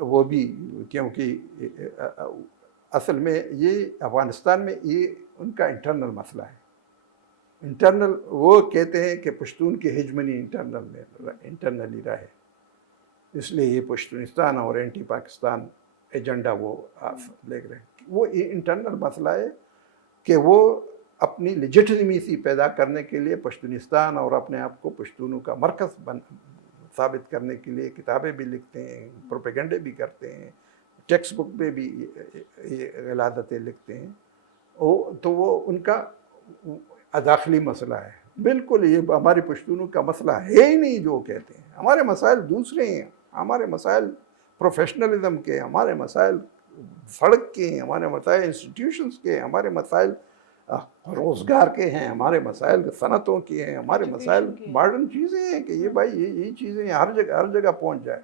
وہ بھی کیونکہ اصل میں یہ افغانستان میں یہ ان کا انٹرنل مسئلہ ہے. انٹرنل وہ کہتے ہیں کہ پشتون کی ہیجمنی انٹرنلی رہے، اس لیے یہ پشتونستان اور اینٹی پاکستان ایجنڈا وہ لے رہے ہیں. وہ یہ انٹرنل مسئلہ ہے کہ وہ اپنی لیجٹمیسی پیدا کرنے کے لیے پشتونستان اور اپنے آپ کو پشتونوں کا مرکز ثابت کرنے کے لیے کتابیں بھی لکھتے ہیں، پروپیگنڈے بھی کرتے ہیں، ٹیکسٹ بک میں بھی غلادتیں لکھتے ہیں. تو وہ ان کا داخلی مسئلہ ہے. بالکل یہ ہماری پشتونوں کا مسئلہ ہے ہی نہیں جو کہتے ہیں. ہمارے مسائل دوسرے ہیں. ہمارے مسائل پروفیشنلزم کے، ہمارے مسائل سڑک کے ہیں، ہمارے مسائل انسٹیٹیوشنز کے ہیں، ہمارے مسائل روزگار کے ہیں، ہمارے مسائل صنعتوں کے ہیں، ہمارے مسائل ماڈرن چیزیں ہیں کہ یہ بھائی یہ چیزیں ہر جگہ پہنچ جائے،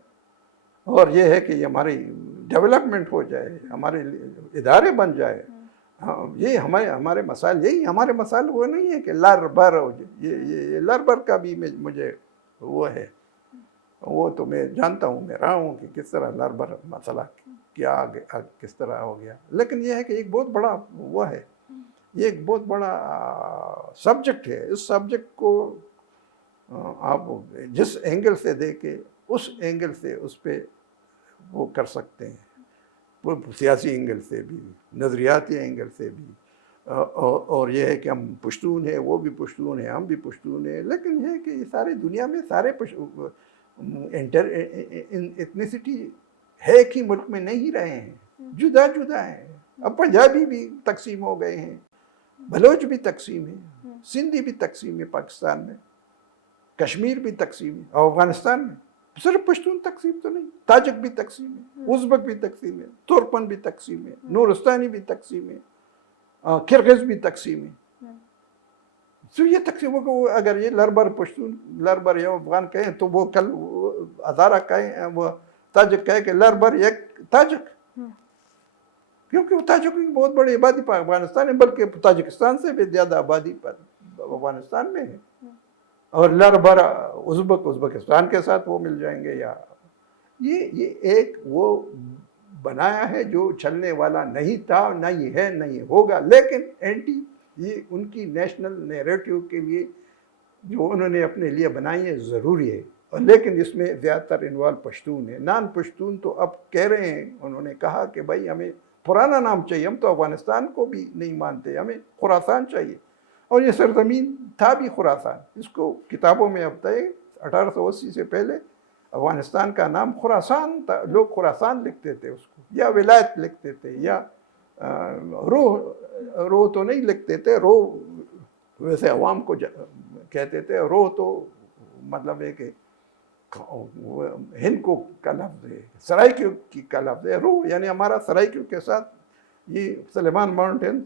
اور یہ ہے کہ یہ ہماری ڈیولپمنٹ ہو جائے، ہمارے ادارے بن جائے. یہ ہمارے مسائل یہی. ہمارے مسائل وہ نہیں ہے کہ لر بر ہو جائے. یہ لر بر کا بھی مجھے وہ ہے، وہ تو میں جانتا ہوں، میں رہا ہوں کہ کس طرح لر بر مسئلہ کیا کس طرح ہو گیا. لیکن یہ ہے کہ ایک بہت بڑا وہ ہے، یہ ایک بہت بڑا سبجیکٹ ہے. اس سبجیکٹ کو آپ جس اینگل سے دیکھیں اس اینگل سے اس پہ وہ کر سکتے ہیں، وہ سیاسی اینگل سے بھی، نظریاتی اینگل سے بھی. اور یہ ہے کہ ہم پشتون ہیں، وہ بھی پشتون ہیں، ہم بھی پشتون ہیں. لیکن یہ ہے کہ یہ ساری دنیا میں سارے ایتنیسٹی ہے ایک ہی ملک میں نہیں رہے ہیں، جدا جدا ہیں. اب پنجابی بھی تقسیم ہو گئے ہیں، بلوچ بھی تقسیم ہے، سندھی بھی تقسیم ہے پاکستان میں، کشمیر بھی تقسیم ہے. اور افغانستان میں صرف پشتون تقسیم تو نہیں، تاجک بھی تقسیم ہے، ازبک بھی تقسیم ہے، ترکمن بھی تقسیم ہے، نورستانی بھی تقسیم ہے، کرغز بھی تقسیم ہے. تو یہ تقسیم کو اگر یہ لربر پشتون لربر یا افغان کہیں تو وہ کل ہزارہ کہیں، وہ تاجک کہے کہ لربر ایک تاجک، کیونکہ وہ تاجک کی بہت بڑی آبادی پر افغانستان ہے، بلکہ تاجکستان سے بھی زیادہ آبادی پر افغانستان میں ہے. اور لربر ازبکستان کے ساتھ وہ مل جائیں گے. یا یہ ایک وہ بنایا ہے جو چلنے والا نہیں تھا، نہ یہ ہے، نہ یہ ہوگا. لیکن اینٹی یہ ان کی نیشنل نیریٹیو کے لیے جو انہوں نے اپنے لیے بنائی ہے ضروری ہے. لیکن اس میں زیادہ تر انوالو پشتون ہے. نان پشتون تو اب کہہ رہے ہیں، انہوں نے کہا کہ بھائی ہمیں پرانا نام چاہیے، ہم تو افغانستان کو بھی نہیں مانتے، ہمیں خراسان چاہیے. اور یہ سرزمین تھا بھی خراسان. اس کو کتابوں میں اب تک 1880 سے پہلے افغانستان کا نام خراسان تھا. لوگ خراسان لکھتے تھے اس کو، یا ولایت لکھتے تھے، یا روح تو نہیں لکھتے تھے. روح ویسے عوام کو کہتے تھے. روح تو مطلب ہے کہ ہند کو کا لفظ ہے، سرائیکیو کی کا لفظ ہے. روح یعنی ہمارا سرائیکیو کے ساتھ یہ سلیمان ماؤنٹینز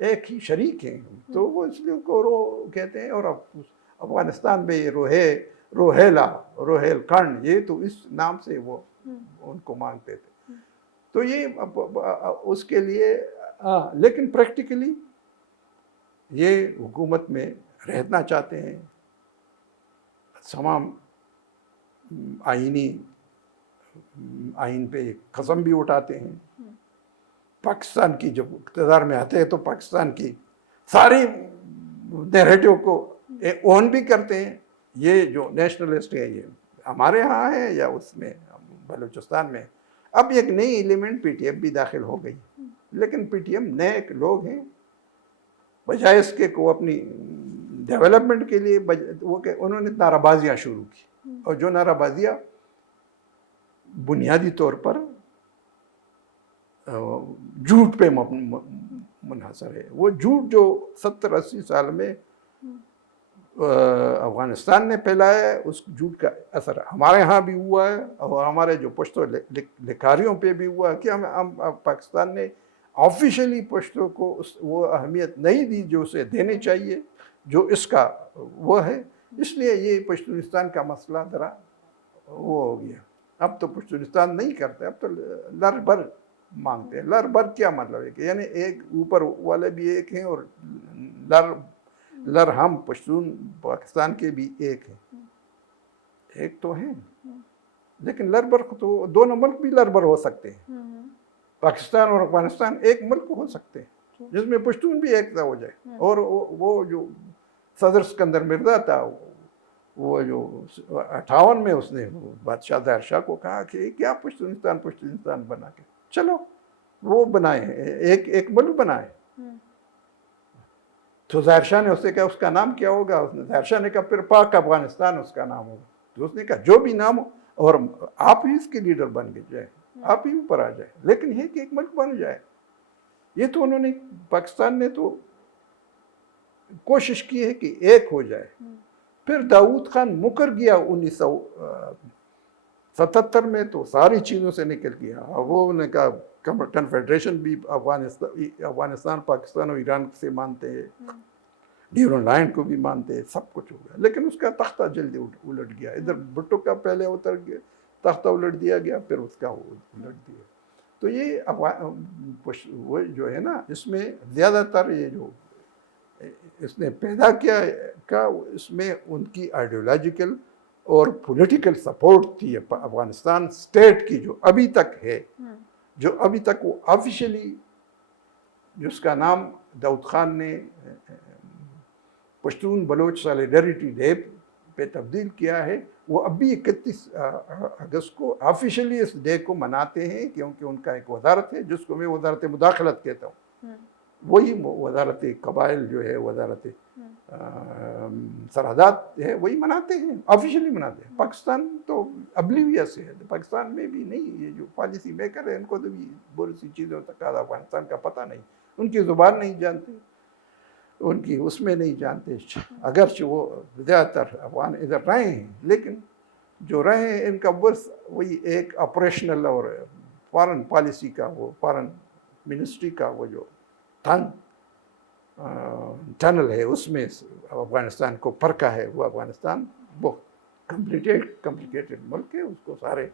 ایک ہی شریک ہیں، تو وہ اس لیے ان کو روح کہتے ہیں. اور افغانستان میں یہ روہیل کھنڈ، یہ تو اس نام سے وہ ان کو مانگتے تھے. تو یہ اس کے لیے لیکن پریکٹیکلی یہ حکومت میں رہنا چاہتے ہیں. تمام آئین پہ قسم بھی اٹھاتے ہیں. پاکستان کی جب اقتدار میں آتے ہیں تو پاکستان کی ساری نیریٹو کو اون بھی کرتے ہیں. یہ جو نیشنلسٹ ہے یہ ہمارے ہاں ہے یا اس میں بلوچستان میں. اب ایک نئی ایلیمنٹ پی ٹی ایم بھی داخل ہو گئی. لیکن پی ٹی ایم نئے لوگ ہیں، بجائے اس کے کو اپنی ڈیولپمنٹ کے لیے وہ کہ انہوں نے نعرہ بازیاں شروع کی. اور جو نعرہ بازیاں بنیادی طور پر جھوٹ پہ منحصر ہے. وہ جھوٹ جو 70-80 سال میں افغانستان نے پھیلایا ہے، اس جھوٹ کا اثر ہمارے ہاں بھی ہوا ہے، اور ہمارے جو پشتو لکھاریوں پہ بھی ہوا ہے کہ ہم پاکستان نے آفیشلی پشتو کو وہ اہمیت نہیں دی جو اسے دینے چاہیے، جو اس کا وہ ہے. اس لیے یہ پشتونستان کا مسئلہ ذرا وہ ہو گیا. اب تو پشتونستان نہیں کرتے، اب تو لر بر مانگتے ہیں. لر بر کیا مطلب ہے کہ یعنی ایک اوپر والے بھی ایک ہیں اور لر ہم پشتون پاکستان کے بھی ایک ہیں، ایک تو ہیں. لیکن لربر تو دونوں ملک بھی لربر ہو سکتے ہیں، پاکستان اور افغانستان ایک ملک ہو سکتے ہیں جس میں پشتون بھی ایک ہو جائے۔ اور وہ جو صدر سکندر مرزا تھا، وہ جو 58 میں اس نے بادشاہ ظاہر شاہ کو کہا کہ کیا پشتونستان بنا کے چلو وہ بنائے، ایک ملک بنائے۔ تو ظاہر شاہ نے اس سے کہا اس کا نام کیا ہوگا؟ اس نے ظاہر شاہ نے کہا پھر پاک افغانستان اس کا نام ہوگا۔ تو اس نے کہا جو بھی نام ہو، اور آپ ہی اس کے لیڈر بن کے جائے، آپ ہی اوپر آ جائے، لیکن یہ کہ ایک ملک بن جائے۔ یہ تو انہوں نے، پاکستان نے تو کوشش کی ہے کہ ایک ہو جائے۔ پھر داؤد خان مکر گیا 1977 میں، تو ساری چیزوں سے نکل گیا۔ وہ نے کہا کنفیڈریشن بھی افغانستان، پاکستان اور ایران سے مانتے ہیں، ڈیورنڈ لائن کو بھی مانتے ہیں، سب کچھ ہو گیا، لیکن اس کا تختہ جلدی الٹ گیا۔ ادھر بھٹو کا پہلے اتر گیا، تختہ الٹ دیا گیا، پھر اس کا الٹ دیا۔ تو یہ وہ جو ہے نا، اس میں زیادہ تر یہ جو اس نے پیدا کیا اس میں ان کی آئیڈیولوجیکل اور پولیٹیکل سپورٹ تھی افغانستان اسٹیٹ کی، جو ابھی تک ہے، جو ابھی تک وہ آفیشلی، جس کا نام داؤد خان نے پشتون بلوچ سالیڈریٹی ڈے پہ تبدیل کیا ہے، وہ اب بھی 31 اگست کو آفیشلی اس ڈے کو مناتے ہیں، کیونکہ ان کا ایک وزارت ہے جس کو میں وزارت مداخلت کہتا ہوں، وہی وزارت قبائل جو ہے، وزارت سرحدات ہے، وہی مناتے ہیں، آفیشلی مناتے ہیں۔ پاکستان تو ابلیویس ہے، پاکستان میں بھی نہیں، یہ جو پالیسی میکر ہے ان کو تو بھی بہت سی چیزوں تک افغانستان کا پتہ نہیں، ان کی زبان نہیں جانتے، ان کی اس میں نہیں جانتے، اگرچہ وہ زیادہ تر افغان ادھر رہے ہیں، لیکن جو رہے ہیں ان کا ورث وہی ایک آپریشنل اور فارن پالیسی کا، وہ فارن منسٹری کا وہ جو ٹنل ہے، اس میں افغانستان کو پرکھا ہے۔ وہ افغانستان بہت کمپلیکیٹڈ ملک ہے، اس کو سارے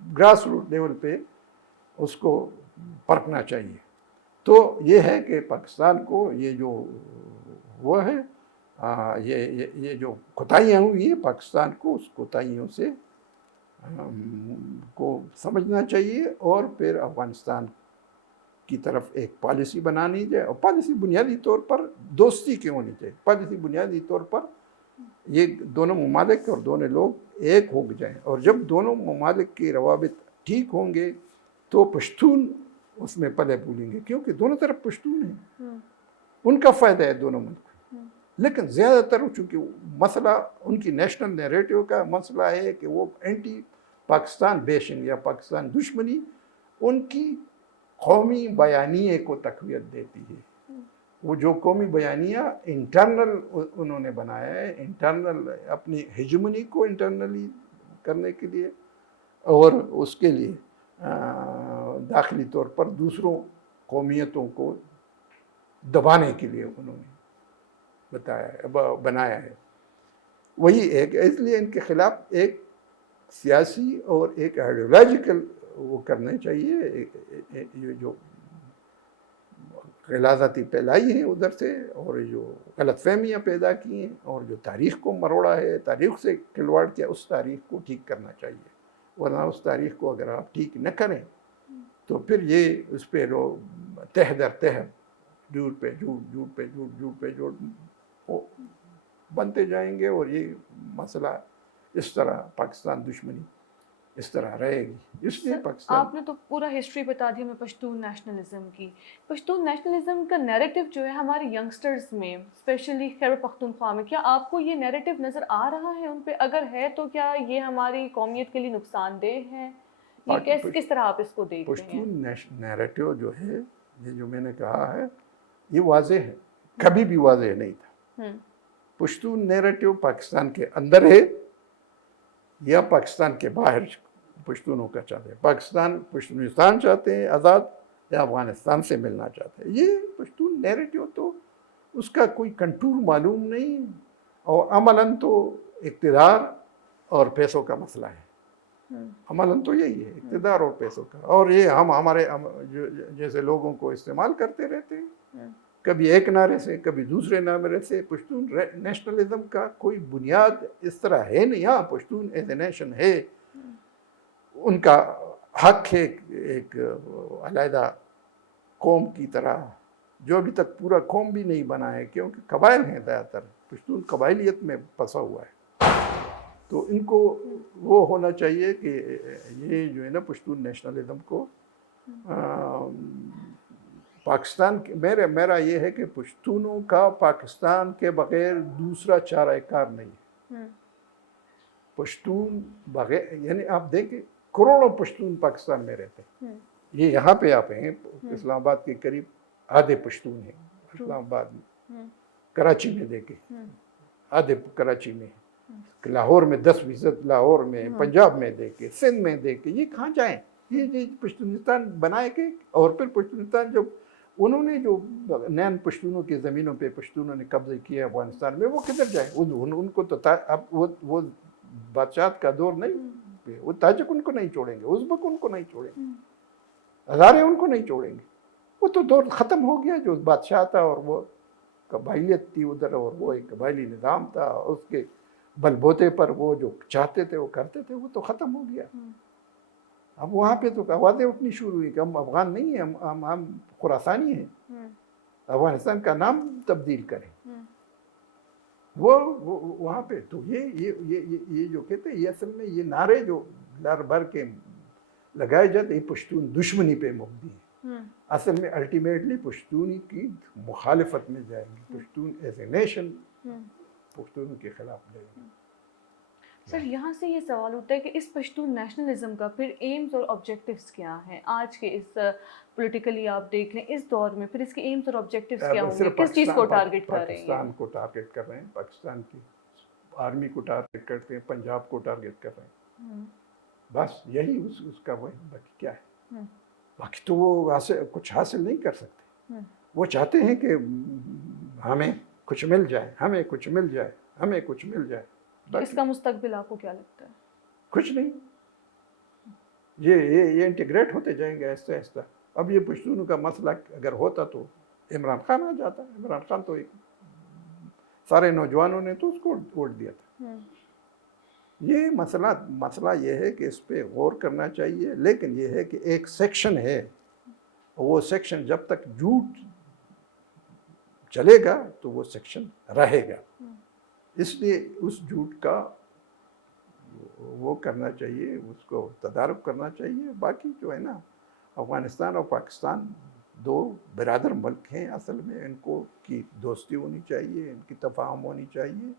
گراس روٹ لیول پہ اس کو پرکھنا چاہیے۔ تو یہ ہے کہ پاکستان کو یہ جو وہ ہے، یہ جو کوتاہیاں ہوئی ہیں، پاکستان کو اس کوتاہیوں سے کو سمجھنا چاہیے، اور پھر افغانستان کی طرف ایک پالیسی بنانی جائے، اور پالیسی بنیادی طور پر دوستی کی ہونی چاہیے۔ پالیسی بنیادی طور پر یہ دونوں ممالک اور دونوں لوگ ایک ہو جائیں، اور جب دونوں ممالک کے روابط ٹھیک ہوں گے تو پشتون اس میں پلے پھولیں گے، کیونکہ دونوں طرف پشتون ہیں، ان کا فائدہ ہے دونوں ملک۔ لیکن زیادہ تر چونکہ مسئلہ ان کی نیشنل نیریٹو کا مسئلہ ہے کہ وہ اینٹی پاکستان بیشنگ یا پاکستان دشمنی ان کی قومی بیانیے کو تقویت دیتی ہے۔ وہ جو قومی بیانیہ انٹرنل انہوں نے بنایا ہے، انٹرنل اپنی ہیجمنی کو انٹرنلی کرنے کے لیے، اور اس کے لیے داخلی طور پر دوسروں قومیتوں کو دبانے کے لیے انہوں نے بنایا ہے، وہی ایک، اس لیے ان کے خلاف ایک سیاسی اور ایک آئیڈیولوجیکل وہ کرنا چاہیے۔ یہ جو غلاظتیں پھیلائی ہیں ادھر سے، اور جو غلط فہمیاں پیدا کی ہیں، اور جو تاریخ کو مروڑا ہے، تاریخ سے کھلواڑ کیا، اس تاریخ کو ٹھیک کرنا چاہیے، ورنہ اس تاریخ کو اگر آپ ٹھیک نہ کریں تو پھر یہ اس پہ لوگ تہ در تہ جھوٹ پہ جھوٹ، جھوٹ پہ جھوٹ، جھوٹ پہ جھوٹ بنتے جائیں گے، اور یہ مسئلہ اس طرح پاکستان دشمنی اس طرح رہے گی۔ اس لیے پاکستان، آپ نے تو پورا ہسٹری بتا دی ہمیں پشتون نیشنلزم کی۔ پشتون نیشنلزم کا نیریٹو جو ہے ہمارے ینگسٹرز میں، اسپیشلی خیبر پختونخوا میں، کیا آپ کو یہ نیریٹو نظر آ رہا ہے ان پہ؟ اگر ہے تو کیا یہ ہماری قومیت کے لیے نقصان دہ ہے؟ یہ کس طرح آپ اس کو دیکھتے ہیں؟ پشتون نیریٹو جو ہے، یہ جو میں نے کہا ہے، یہ واضح ہے، کبھی بھی واضح نہیں تھا۔ پشتون نیریٹو پاکستان کے اندر ہے یا پاکستان کے باہر پشتونوں کا چاہتے ہیں، پشتونستان چاہتے ہیں آزاد، یا افغانستان سے ملنا چاہتے ہیں۔ یہ پشتون نیریٹو تو اس کا کوئی کنٹور معلوم نہیں، اور عملاً تو اقتدار اور پیسوں کا مسئلہ ہے۔ عملاً تو یہی ہے، اقتدار اور پیسوں کا، اور یہ ہمارے جیسے لوگوں کو استعمال کرتے رہتے ہیں، کبھی ایک نعرے سے کبھی دوسرے نعرے سے۔ پشتون نیشنلزم کا کوئی بنیاد اس طرح ہے نہیں۔ ہاں، پشتون ایز اے نیشن ہے، ان کا حق ہے ایک علیحدہ قوم کی طرح، جو ابھی تک پورا قوم بھی نہیں بنا ہے، کیونکہ قبائل ہیں زیادہ تر، پشتون قبائلیت میں پھنسا ہوا ہے. تو ان کو وہ ہونا چاہیے کہ یہ جو ہے نا پشتون نیشنلزم کو پاکستان میرا یہ ہے کہ پشتونوں کا پاکستان کے بغیر دوسرا چارہ کار نہیں ہے. پشتون بغیر، یعنی آپ دیکھیں کروڑوں پشتون پاکستان میں رہتے ہیں. یہ یہاں پہ آپ ہیں اسلام آباد کے قریب آدھے پشتون ہیں اسلام آباد میں. کراچی میں دیکھیں آدھے کراچی میں، لاہور میں 10%، لاہور میں، پنجاب میں دیکھیں، سندھ میں دیکھیں. یہ کہاں جائیں؟ یہ پشتونستان بنائے کے، اور پھر پشتونستان جب انہوں نے جو نین پشتونوں کی زمینوں پہ پشتونوں نے قبضے کیے افغانستان میں، وہ کدھر جائیں؟ ان کو تو اب وہ بادشاہت کا دور نہیں، وہ تاجک ان کو نہیں چھوڑیں گے، ازبک ان کو نہیں چھوڑیں گے، ہزارے ان کو نہیں چھوڑیں گے. وہ تو دور ختم ہو گیا جو بادشاہ تھا اور وہ قبائلیت تھی ادھر، اور وہ ایک قبائلی نظام تھا، اس کے بل بوتے پر وہ جو چاہتے تھے وہ کرتے تھے، وہ تو ختم ہو گیا. اب وہاں پہ تو آوازیں اٹھنی شروع ہوئی کہ ہم افغان نہیں ہیں، ہم خراسانی ہیں، افغانستان کا نام تبدیل کریں. وہ وہاں پہ تو یہ جو کہتے ہیں، یہ اصل میں یہ نعرے جو لر بھر کے لگائے جاتے، یہ پشتون دشمنی پہ مبنی ہے. اصل میں الٹیمیٹلی پشتونی کی مخالفت میں جائیں گے، پشتون ایز اے نیشن پشتونوں کے خلاف جائیں گے. سر یہاں سے یہ سوال ہوتا ہے کہ اس پشتون نیشنلزم کا پھر ایمز اور آبجیکٹیوز کیا ہیں آج کے اس پولیٹیکلی آپ دیکھ لیں اس دور میں، پھر اس کے ایمز اور آبجیکٹیوز کیا ہوں گے؟ کس چیز کو ٹارگٹ کر رہے ہیں؟ پاکستان کو ٹارگٹ کر رہے ہیں، پاکستان کی آرمی کو ٹارگٹ کرتے ہیں، پنجاب کو ٹارگٹ کر رہے ہیں. بس یہی اس کا وہ ہے، باقی کیا ہے؟ باقی تو وہ کچھ حاصل نہیں کر سکتے. وہ چاہتے ہیں کہ ہمیں کچھ مل جائے، ہمیں کچھ مل جائے، ہمیں کچھ مل جائے. اس کا مستقبل آپ کو کیا لگتا ہے؟ کچھ نہیں. یہ انٹیگریٹ ہوتے جائیں گے آہستہ آہستہ. اب یہ پشتونوں کا مسئلہ اگر ہوتا تو عمران خان آ جاتا. عمران خان تو سارے نوجوانوں نے تو اس کو ووٹ دیا تھا. یہ مسئلہ یہ ہے کہ اس پہ غور کرنا چاہیے، لیکن یہ ہے کہ ایک سیکشن ہے، وہ سیکشن جب تک جھوٹ چلے گا تو وہ سیکشن رہے گا. اس لیے اس جھوٹ کا وہ کرنا چاہیے، اس کو تدارک کرنا چاہیے. باقی جو ہے نا، افغانستان اور پاکستان دو برادر ملک ہیں اصل میں، ان کو کی دوستی ہونی چاہیے، ان کی تفاہم ہونی چاہیے.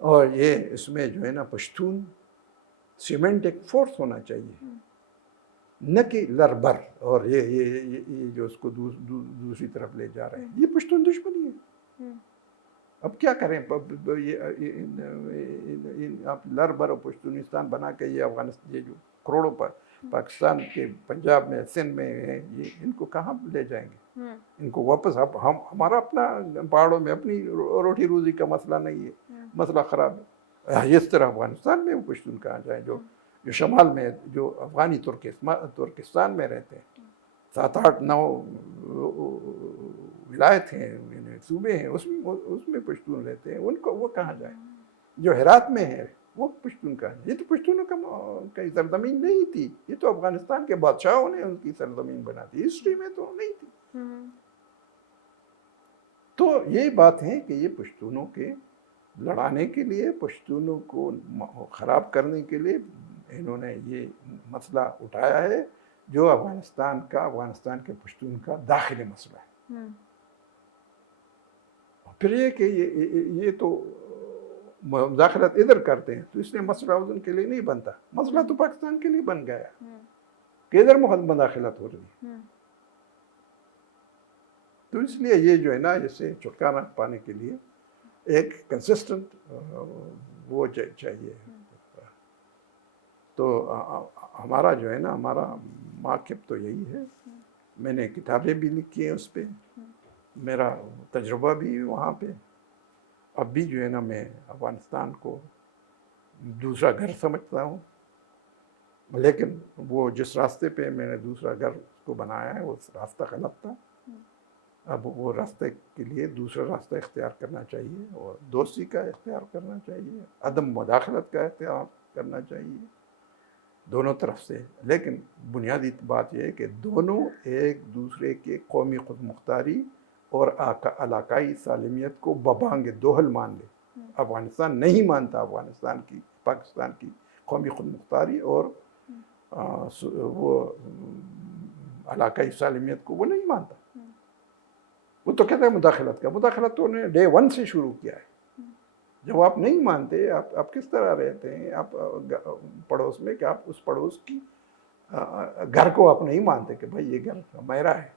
اور یہ اس میں جو ہے نا پشتون سیمنٹ ایک فورس ہونا چاہیے، نہ کہ لربر اور یہ جو اس کو دوسری طرف لے جا رہے ہیں. یہ پشتون دشمنی ہے. اب کیا کریں؟ آپ لربر اور پشتونستان بنا کے یہ افغانستان، یہ جو کروڑوں پر پاکستان کے پنجاب میں، سندھ میں ہیں، یہ ان کو کہاں لے جائیں گے؟ ان کو واپس ہمارا اپنا پہاڑوں میں اپنی روٹی روزی کا مسئلہ نہیں ہے، مسئلہ خراب ہے. اس طرح افغانستان میں وہ پشتون کہاں جائیں جو شمال میں، جو افغانی ترکستان میں رہتے ہیں، 7 8 9 ولایت ہیں، صوبے ہیں، اس میں پشتون رہتے ہیں. ان کو وہ کہاں جائیں؟ جو ہرات میں ہے وہ پشتون کہاں جائیں؟ یہ تو پشتونوں کا سرزمین نہیں تھی، یہ تو افغانستان کے بادشاہوں نے ان کی سرزمین بنا دی، ہسٹری میں تو نہیں تھی. تو یہی بات ہے کہ یہ پشتونوں کے لڑانے کے لیے، پشتونوں کو خراب کرنے کے لیے انہوں نے یہ مسئلہ اٹھایا ہے، جو افغانستان کے پشتون کا داخلی مسئلہ ہے. پھر یہ کہ یہ تو مداخلت ادھر کرتے ہیں، تو اس لیے مسئلہ ان کے لیے نہیں بنتا. مسئلہ تو پاکستان کے لیے بن گیا کہ ادھر مداخلت ہو رہی ہے. تو اس لیے یہ جو ہے نا، اسے چھٹکارا پانے کے لیے ایک کنسسٹنٹ وہ چاہیے. تو ہمارا جو ہے نا، ہمارا موقف تو یہی ہے. میں نے کتابیں بھی لکھی ہیں اس پہ، میرا تجربہ بھی وہاں پہ. اب بھی جو ہے نا، میں افغانستان کو دوسرا گھر سمجھتا ہوں، لیکن وہ جس راستے پہ میں نے دوسرا گھر کو بنایا ہے وہ راستہ غلط تھا. اب وہ راستے کے لیے دوسرا راستہ اختیار کرنا چاہیے، اور دوستی کا اختیار کرنا چاہیے، عدم مداخلت کا اختیار کرنا چاہیے. دونوں طرف سے، لیکن بنیادی بات یہ ہے کہ دونوں ایک دوسرے کے قومی خود مختاری اور علاقائی سالمیت کو ببانگ دوہل مان لے۔ افغانستان نہیں مانتا افغانستان کی، پاکستان کی قومی خود مختاری اور وہ علاقائی سالمیت کو وہ نہیں مانتا۔ وہ تو کہتا ہے مداخلت کا، مداخلت تو انہیں ڈے 1 سے شروع کیا ہے۔ جب آپ نہیں مانتے، آپ کس طرح رہتے ہیں آپ پڑوس میں، کہ آپ اس پڑوس کی گھر کو آپ نہیں مانتے کہ بھائی یہ گھر میرا ہے۔